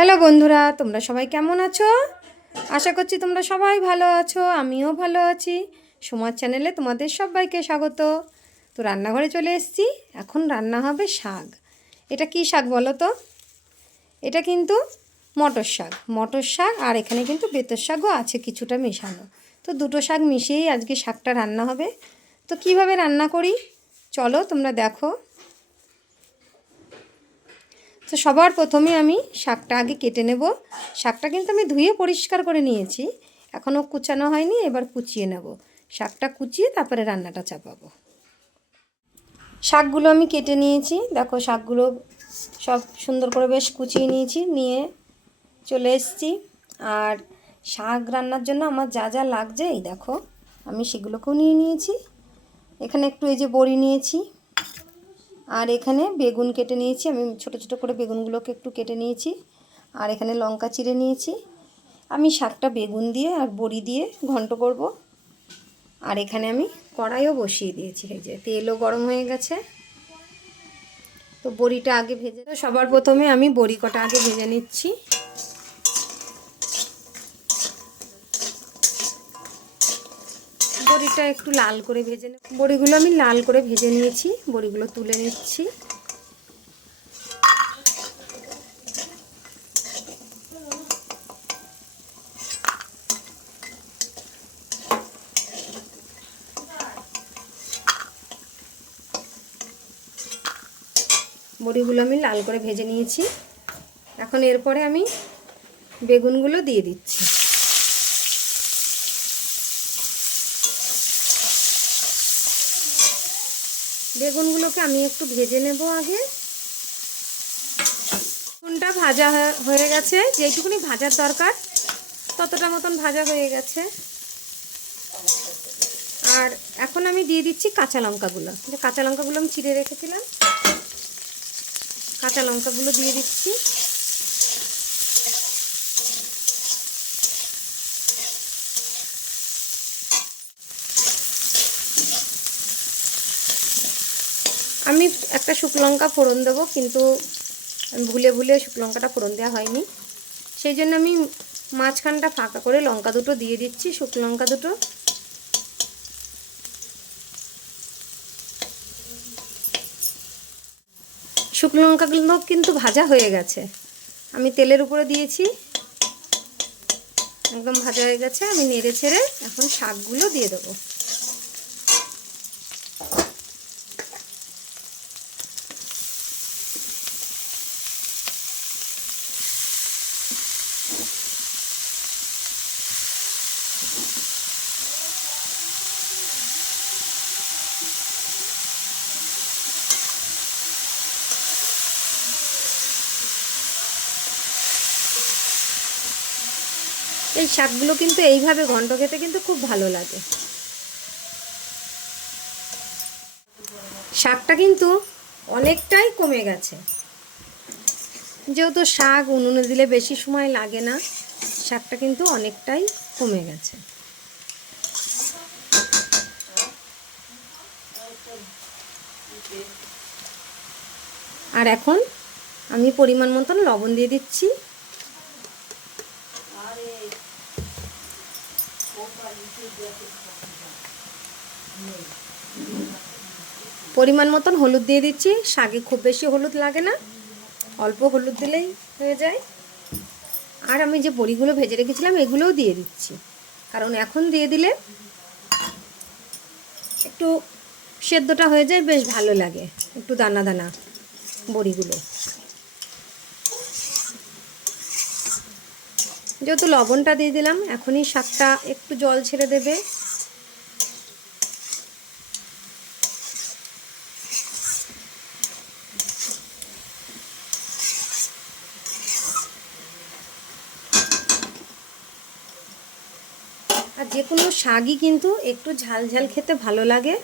Hello বন্ধুরা, তোমরা সবাই কেমন আছো? আশা করছি তোমরা সবাই ভালো আছো, আমিও ভালো আছি। সোমার চ্যানেলে তোমাদের সবাইকে স্বাগত। তো রান্নাঘরে চলে এসেছি। এখন রান্না হবে শাক। এটা কি শাক বলো তো? এটা কিন্তু মটর শাক আর এখানে কিন্তু বেতর শাকও আছে কিছুটা মেশানো। তো দুটো শাক মিশিয়েই আজকে শাকটা রান্না হবে। তো কিভাবে রান্না করি চলো তোমরা দেখো। তো সবার প্রথমে আমি শাকটা আগে কেটে নেব। শাকটা কিন্তু আমি ধুয়ে পরিষ্কার করে নিয়েছি, এখনও কুচানো হয়নি। এবার কুচিয়ে নেব। শাকটা কুচিয়ে তারপরে রান্নাটা চাপাবো। শাকগুলো আমি কেটে নিয়েছি, দেখো শাকগুলো সব সুন্দর করে বেশ কুচিয়ে নিয়েছি, নিয়ে চলে এসেছি। আর শাক রান্নার জন্য আমার যা যা লাগছে এই দেখো, আমি সেগুলোকেও নিয়ে নিয়েছি। এখানে একটু এই যে বড়ি নিয়েছি, আর এখানে বেগুন কেটে নিয়েছি। আমি ছোট ছোট করে বেগুনগুলোকে একটু কেটে নিয়েছি। আর এখানে লঙ্কা চিড়ে নিয়েছি। আমি শাকটা বেগুন দিয়ে আর বড়ি দিয়ে ঘন্ট করব। আর এখানে আমি কড়াইও বসিয়ে দিয়েছি, এই যে তেলও গরম হয়ে গেছে। তো বড়িটা আগে ভেজে, তো সবার প্রথমে আমি বড়ি কটা আগে ভেজে নিচ্ছি। বড়িটা একটু লাল করে ভেজে নেব। বড়িগুলো আমি লাল করে ভেজে নিয়েছি, বড়িগুলো তুলে নিচ্ছি। বড়িগুলো আমি লাল করে ভেজে নিয়েছি। এখন এরপরে আমি বেগুনগুলো দিয়ে দিচ্ছি। বেগুনগুলোকে আমি একটু ভেজে নেব আগে। বেগুনটা ভাজা হয়ে গেছে, যেটুকুনি ভাজার দরকার ততটা মতন ভাজা হয়ে গেছে। আর এখন আমি দিয়ে দিচ্ছি কাঁচা লঙ্কাগুলো, যে কাঁচা লঙ্কাগুলো আমি চিড়ে রেখেছিলাম, কাঁচা লঙ্কাগুলো দিয়ে দিচ্ছি। আমি একটা শুকনো লঙ্কা ফোড়ন দেবো, কিন্তু ভুলে শুকনো লঙ্কাটা ফোড়ন দেওয়া হয়নি, সেই জন্য আমি মাঝখানটা ফাঁকা করে লঙ্কা দুটো দিয়ে দিচ্ছি, শুকনো লঙ্কা দুটো। শুকনো লঙ্কাগুলো কিন্তু ভাজা হয়ে গেছে, আমি তেলের উপরে দিয়েছি, একদম ভাজা হয়ে গেছে। আমি নেড়ে ছেড়ে এখন শাকগুলো দিয়ে দেবো। এই শাকগুলো কিন্তু এইভাবে ঘন্ট খেতে কিন্তু খুব ভালো লাগে। শাকটা কিন্তু অনেকটাই কমে গেছে, যেহেতু শাক উনুনে দিলে বেশি সময় লাগে না, শাকটা কিন্তু অনেকটাই কমে গেছে। আর এখন আমি পরিমাণ মতন লবণ দিয়ে দিচ্ছি। পরিমাণ মতন হলুদ দিয়ে দিচ্ছি। শাকে খুব বেশি হলুদ লাগে না, অল্প হলুদ দিলেই হয়ে যায়। আর আমি যে বড়িগুলো ভেজে রেখেছিলাম এগুলোও দিয়ে দিচ্ছি, কারণ এখন দিয়ে দিলে একটু সেদ্ধটা হয়ে যায়, বেশ ভালো লাগে, একটু দানা দানা বড়িগুলো। যেহেতু লবণটা দিয়ে দিলাম, এখনই শাকটা একটু জল ছেড়ে দেবে। আর যে কোনো শাকই কিন্তু একটু ঝাল ঝাল খেতে ভালো লাগে।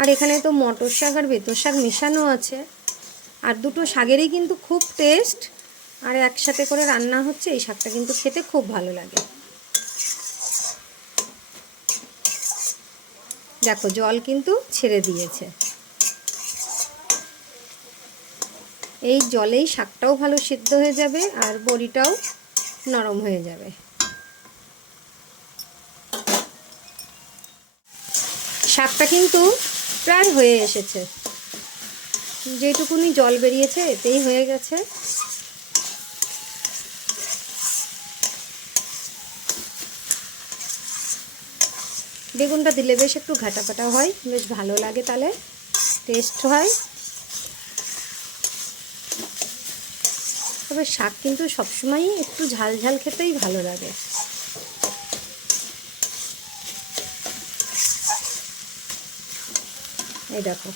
আর এখানে তো মটর শাক আর বেতর শাক মেশানো আছে, আর দুটো শাকেরই কিন্তু খুব টেস্ট। আর একসাথে করে রান্না হচ্ছে, এই শাকটা কিন্তু খেতে খুব ভালো লাগে। দেখো জল কিন্তু ছেড়ে দিয়েছে। এই জলেই শাকটাও ভালো সিদ্ধ হয়ে যাবে আর বড়িটাও নরম হয়ে যাবে। শাকটা কিন্তু প্রায় হয়ে এসেছে, যেটুকুনি জল বেরিয়েছে এতেই হয়ে গেছে। বেগুনটা দিলে বেশ একটু ঘাটাপাটা হয়, বেশ ভালো লাগে, তাহলে টেস্ট হয়। তবে শাক কিন্তু সবসময়ই একটু ঝাল ঝাল খেতেই ভালো লাগে। এই দেখো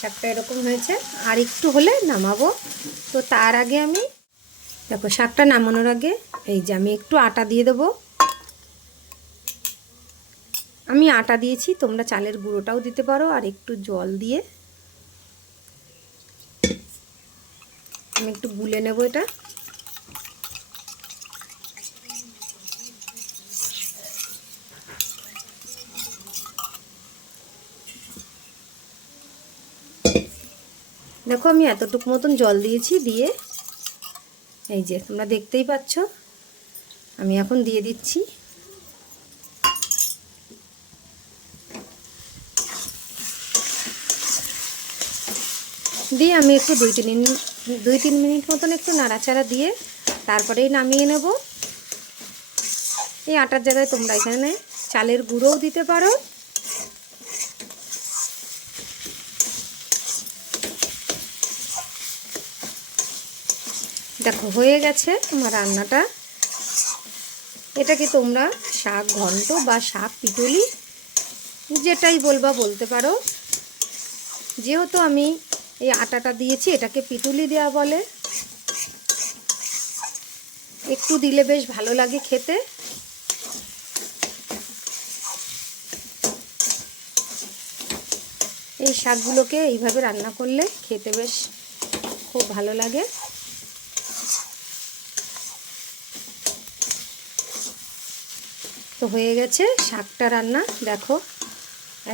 শাকটা এরকম হয়েছে, আর একটু হলে নামাবো। তো তার আগে আমি দেখো শাকটা নামানোর আগে এই যে আমি একটু আটা দিয়ে দেবো। আমি আটা দিয়েছি, তোমরা চালের গুঁড়োটাও দিতে পারো। আর একটু জল দিয়ে আমি একটু গুলে নেব এটা। দেখো আমি এতটুকু মতন জল দিয়েছি, দিয়ে এই যে তোমরা দেখতেই পাচ্ছ, আমি এখন দিয়ে দিচ্ছি। দিয়ে আমি একটু 2-3 মিনিট মতন একটু নাড়াচাড়া দিয়ে তারপরেই নামিয়ে নেব। এই আটার জায়গায় তোমরা এখানে চালের গুঁড়োও দিতে পারো। দেখো হয়ে গেছে আমার রান্নাটা। এটাকে তোমরা শাক ঘন্ট বা শাক পিটুলি যেটাই বলবা বলতে পারো। যেহেতু আমি এই আটাটা দিয়েছি, এটাকে পিটুলি দেওয়া বলে। একটু দিলে বেশ ভালো লাগে খেতে। এই শাকগুলোকে এইভাবে রান্না করলে খেতে বেশ খুব ভালো লাগে। তো হয়ে গেছে শাকটা রান্না। দেখো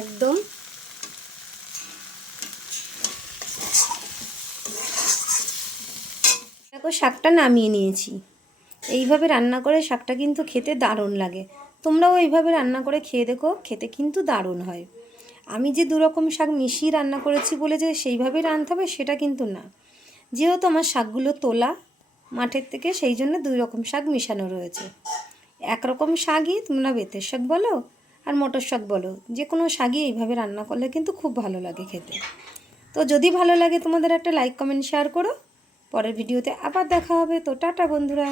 একদম দেখো শাকটা নামিয়ে নিয়েছি। এইভাবে রান্না করে শাকটা কিন্তু খেতে দারুণ লাগে। তোমরাও এইভাবে রান্না করে খেয়ে দেখো, খেতে কিন্তু দারুণ হয়। আমি যে 2 রকম শাক মিশিয়ে রান্না করেছি বলে যে সেইভাবেই রাঁধতে হবে সেটা কিন্তু না। যেহেতু আমার শাকগুলো তোলা মাঠের থেকে, সেই জন্য 2 রকম শাক মিশানো রয়েছে। একরকম শাকই তোমরা বেতের শাক বলো আর মটর শাক বলো, যে কোনো শাকই এইভাবে রান্না করলে কিন্তু খুব ভালো লাগে খেতে। তো যদি ভালো লাগে তোমাদের একটা লাইক কমেন্ট শেয়ার করো। পরের ভিডিওতে আবার দেখা হবে। তো টাটা বন্ধুরা।